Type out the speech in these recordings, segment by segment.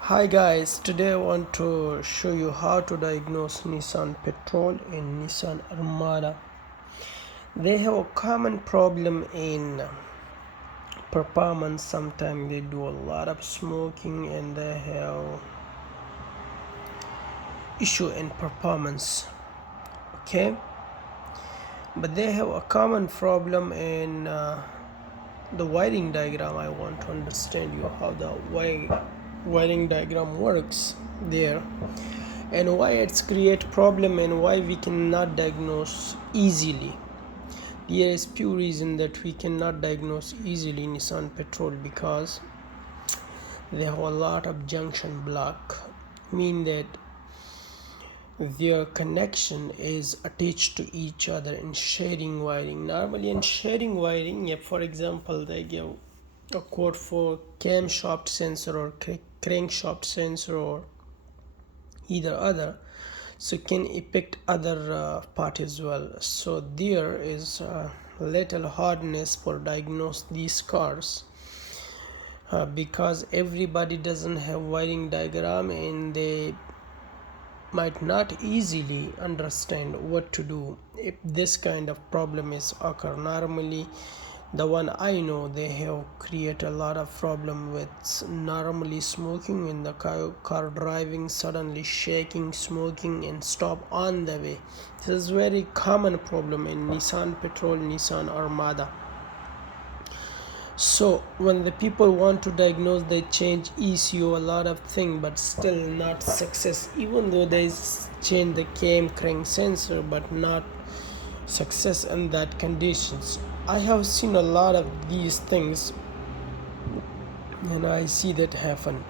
Hi guys, today I want to show you how to diagnose Nissan Petrol and Nissan Armada. They have a common problem in performance. Sometimes they do a lot of smoking and they have issue in performance. Okay, but they have a common problem in the wiring diagram. I want to understand you how the wiring diagram works there and why it's create problem and why we cannot diagnose easily. There is few reason that we cannot diagnose easily Nissan Petrol because they have a lot of junction block, mean that their connection is attached to each other in sharing wiring. Normally in sharing wiring, if for example they give a code for camshaft sensor or crankshaft sensor or either other, so can affect other part as well. So there is little hardness for diagnose these cars because everybody doesn't have wiring diagram and they might not easily understand what to do if this kind of problem is occur. Normally the one I know, they have create a lot of problem with normally smoking in the car driving, suddenly shaking, smoking and stop on the way. This is very common problem in Nissan Petrol, Nissan Armada. So when the people want to diagnose, they change ECU a lot of thing, but still not success. Even though they change the crank sensor, but not success in that conditions. I have seen a lot of these things, and I see that happen.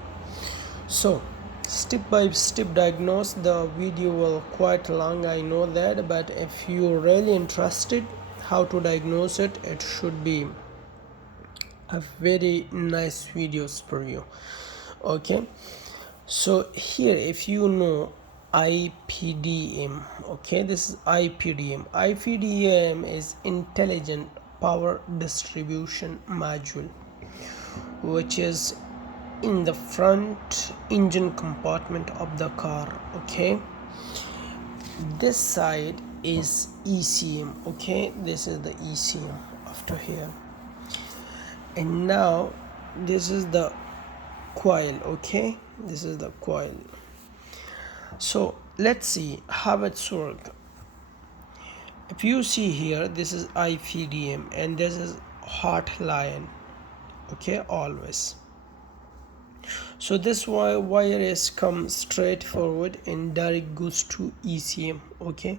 So step by step diagnose. The video will quite long, I know that, but if you're really interested how to diagnose it, it should be a very nice videos for you. Okay, so here if you know IPDM, okay, this is IPDM is intelligent power distribution module, which is in the front engine compartment of the car. Okay, this side is ECM. Okay, this is the ECM after here, and now this is the coil. Okay, this is the coil. So let's see how it's work. If you see here, this is IPDM and this is hot line. Okay, always. So this wire is come straight forward and direct goes to ECM. Okay,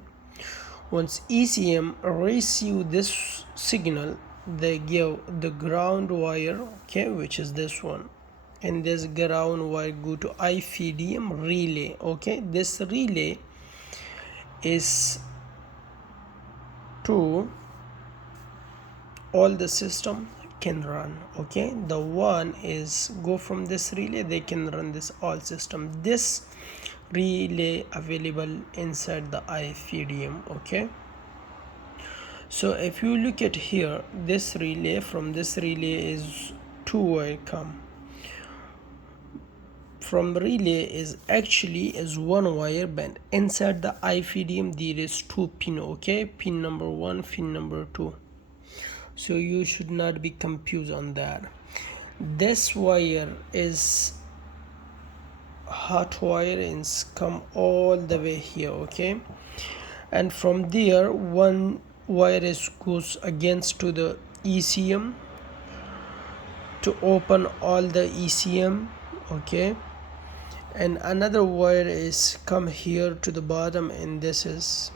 once ECM receive this signal, they give the ground wire, okay, which is this one, and this ground wire go to IPDM relay. Okay, this relay is to all the system can run. Okay, the one is go from this relay, they can run this all system. This relay available inside the IPDM. Okay, so if you look at here, this relay, from this relay is two wire come from relay is actually is one wire, but inside the IPDM there is two pin. Okay, pin number 1, pin number 2, so you should not be confused on that. This wire is hot wire and come all the way here. Okay, and from there one wire is goes against to the ECM to open all the ECM. Okay, and another wire is come here to the bottom, and this is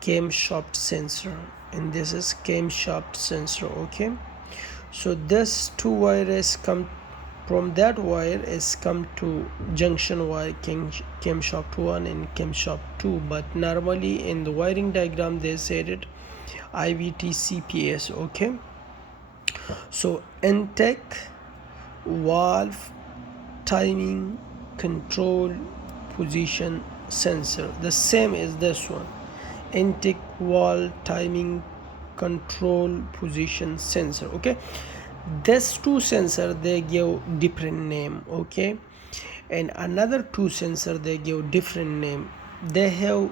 camshaft sensor, and this is camshaft sensor. Okay, so this two wires come from that wire is come to junction wire camshaft 1 and camshaft 2, but normally in the wiring diagram they said it IVT-CPS. Okay, so intake, valve, timing, control, position sensor, the same as this one, intake, valve, timing, control, position sensor. Okay, These two sensor they give different name, okay, and another two sensor they give different name. They have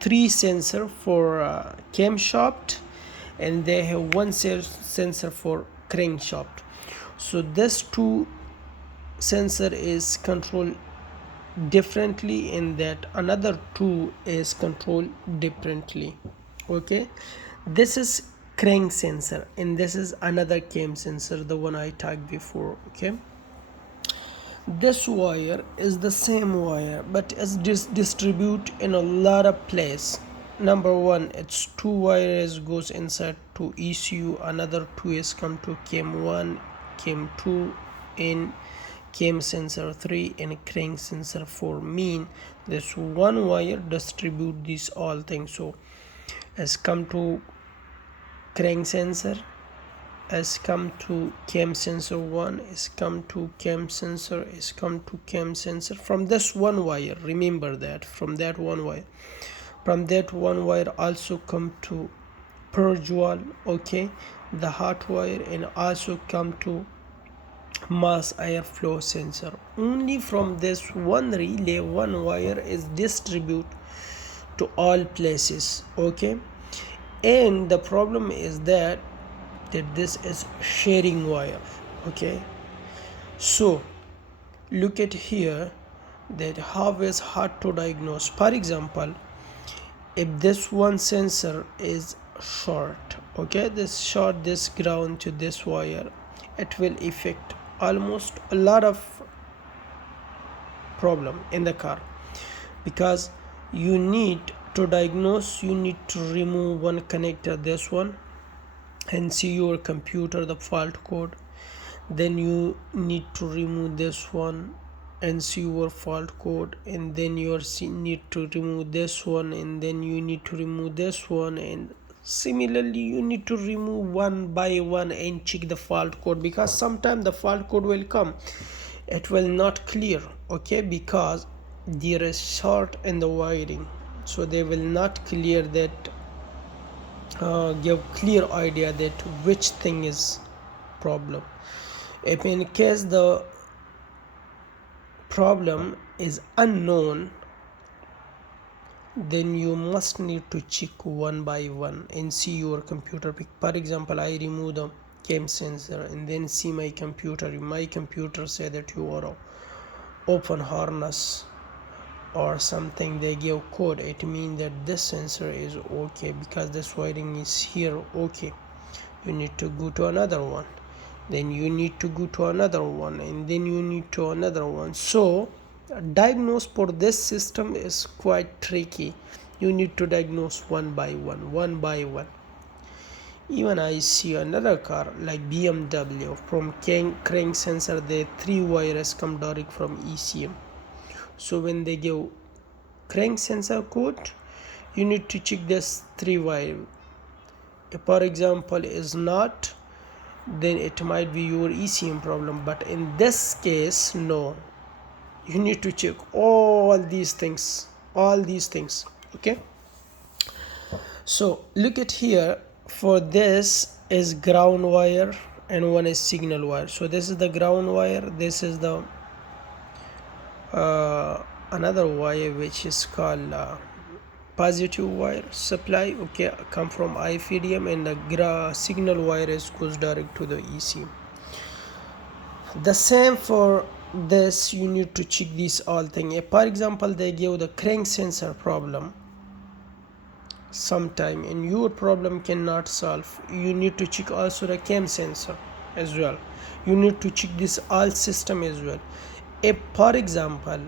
three sensor for camshaft, and they have one sensor for crankshaft. So this two sensor is controlled differently, in that another two is controlled differently, okay. This is crank sensor and this is another cam sensor, the one I talked before, okay. This wire is the same wire but is distribute in a lot of place. Number one, it's two wires goes inside to ECU, another two is come to cam 1, cam 2, in cam sensor 3 and crank sensor 4. Mean this one wire distribute these all things. So has come to crank sensor, has come to cam sensor 1, is come to cam sensor, is come to cam sensor from this one wire. Remember that from that one wire, from that one wire also come to purge wall, okay, the hot wire, and also come to mass airflow sensor. Only from this one relay one wire is distribute to all places, okay. And the problem is that this is sharing wire, okay. So look at here that how is hard to diagnose. For example, if this one sensor is short, okay, this short this ground to this wire, it will affect almost a lot of problem in the car, because you need to diagnose, you need to remove one connector, this one, and see your computer the fault code. Then you need to remove this one and see your fault code, and then you need to remove this one, and then you need to remove this one, and similarly you need to remove one by one and check the fault code, because sometimes the fault code will come, it will not clear, okay, because there is short in the wiring, so they will not clear that, give clear idea that which thing is problem. If in case the problem is unknown, then you must need to check one by one and see your computer. For example, I remove the cam sensor and then see my computer say that you are open harness or something, they give code, it means that this sensor is okay, because this wiring is here, okay. You need to go to another one, then you need to go to another one, and then you need to another one. So diagnose for this system is quite tricky. You need to diagnose one by one. Even I see another car like BMW, from crank sensor the three wires come direct from ECM. So when they give crank sensor code, you need to check this three wire. If for example is not, then it might be your ECM problem, but in this case no, you need to check all these things, okay. So look at here, for this is ground wire and one is signal wire. So this is the ground wire, this is the another wire which is called positive wire supply, okay, come from IFDM, and the signal wire is goes direct to the ECM. The same for this, you need to check these all things. If for example they give the crank sensor problem sometime and your problem cannot solve, you need to check also the cam sensor as well. You need to check this all system as well. If for example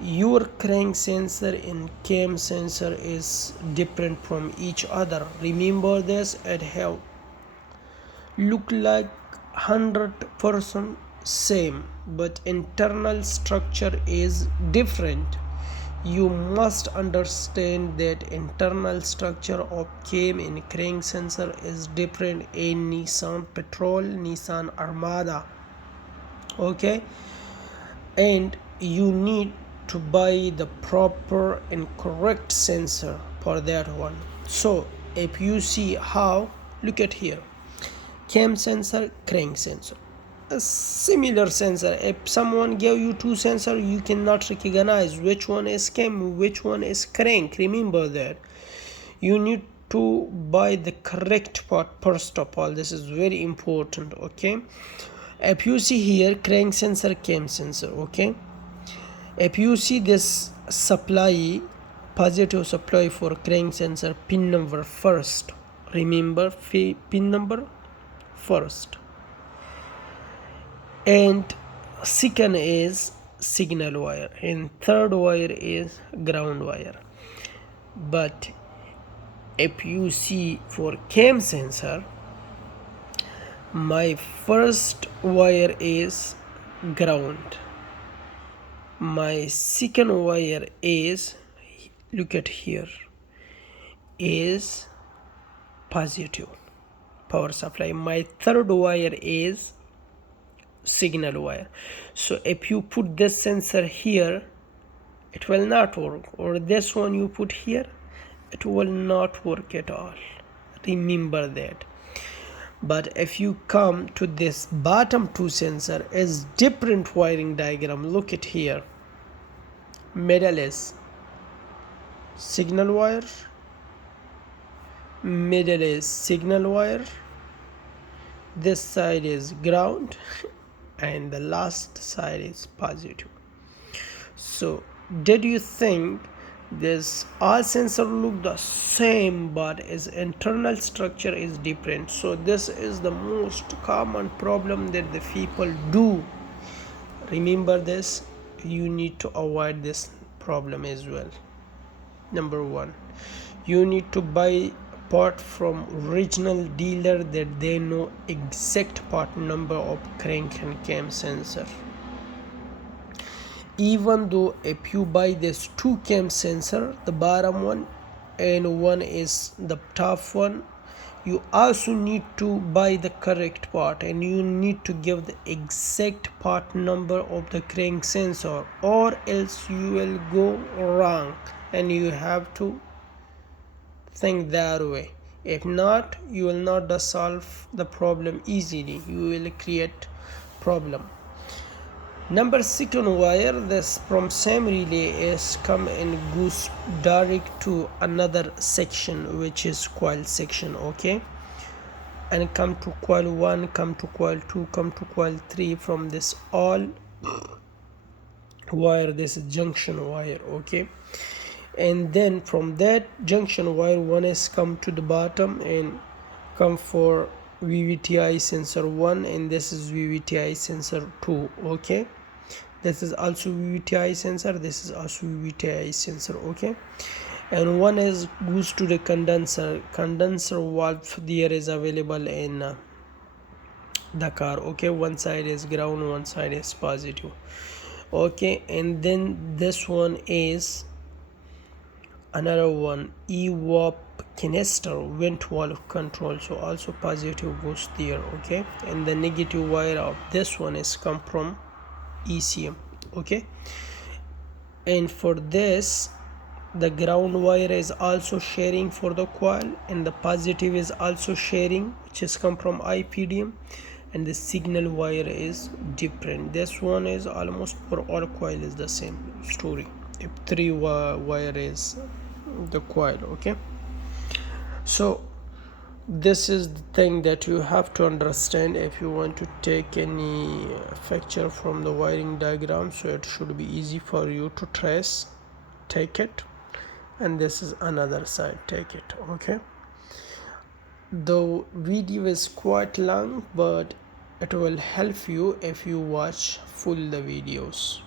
your crank sensor and cam sensor is different from each other, remember this, it have look like 100% same but internal structure is different. You must understand that internal structure of cam and crank sensor is different in Nissan Patrol, Nissan Armada, okay, and you need to buy the proper and correct sensor for that one. So if you see how, look at here, cam sensor, crank sensor. A similar sensor. If someone gave you two sensors, you cannot recognize which one is cam, which one is crank. Remember that. You need to buy the correct part first of all. This is very important. Okay, if you see here crank sensor, cam sensor. Okay, if you see this supply, positive supply for crank sensor, pin number first. Remember pin number first, and second is signal wire, and third wire is ground wire. But if you see for cam sensor, my first wire is ground, my second wire is, look at here, is positive power supply, my third wire is signal wire. So if you put this sensor here, it will not work, or this one you put here, it will not work at all. Remember that. But if you come to this bottom two sensor, is different wiring diagram. Look at here, middle is signal wire, middle is signal wire, this side is ground, and the last side is positive. So did you think this all sensor look the same, but its internal structure is different? So this is the most common problem that the people do. Remember this, you need to avoid this problem as well. Number one, you need to buy part from original dealer that they know exact part number of crank and cam sensor. Even though if you buy this two cam sensor, the bottom one and one is the top one, you also need to buy the correct part, and you need to give the exact part number of the crank sensor, or else you will go wrong, and you have to think that way. If not, you will not solve the problem easily, you will create problem. Number second wire, this from same relay is come and goes direct to another section, which is coil section. Okay, and come to coil 1, come to coil 2, come to coil 3. From this all wire, this is junction wire. Okay, and then from that junction wire, one is come to the bottom and come for VVTi sensor 1, and this is VVTi sensor 2. Okay, this is also VVTi sensor, this is also VVTi sensor. Okay, and one is goes to the condenser valve. There is available in the car. Okay, one side is ground, one side is positive. Okay, and then this one is another one, EWAP canister vent valve control, so also positive goes there. Okay, and the negative wire of this one is come from ECM. Okay, and for this the ground wire is also sharing for the coil, and the positive is also sharing, which is come from IPDM, and the signal wire is different. This one is almost for all coil is the same story, if three wire is the coil. Okay, so this is the thing that you have to understand if you want to take any picture from the wiring diagram, so it should be easy for you to trace. Take it, and this is another side, take it. Okay, the video is quite long, but it will help you if you watch full the videos.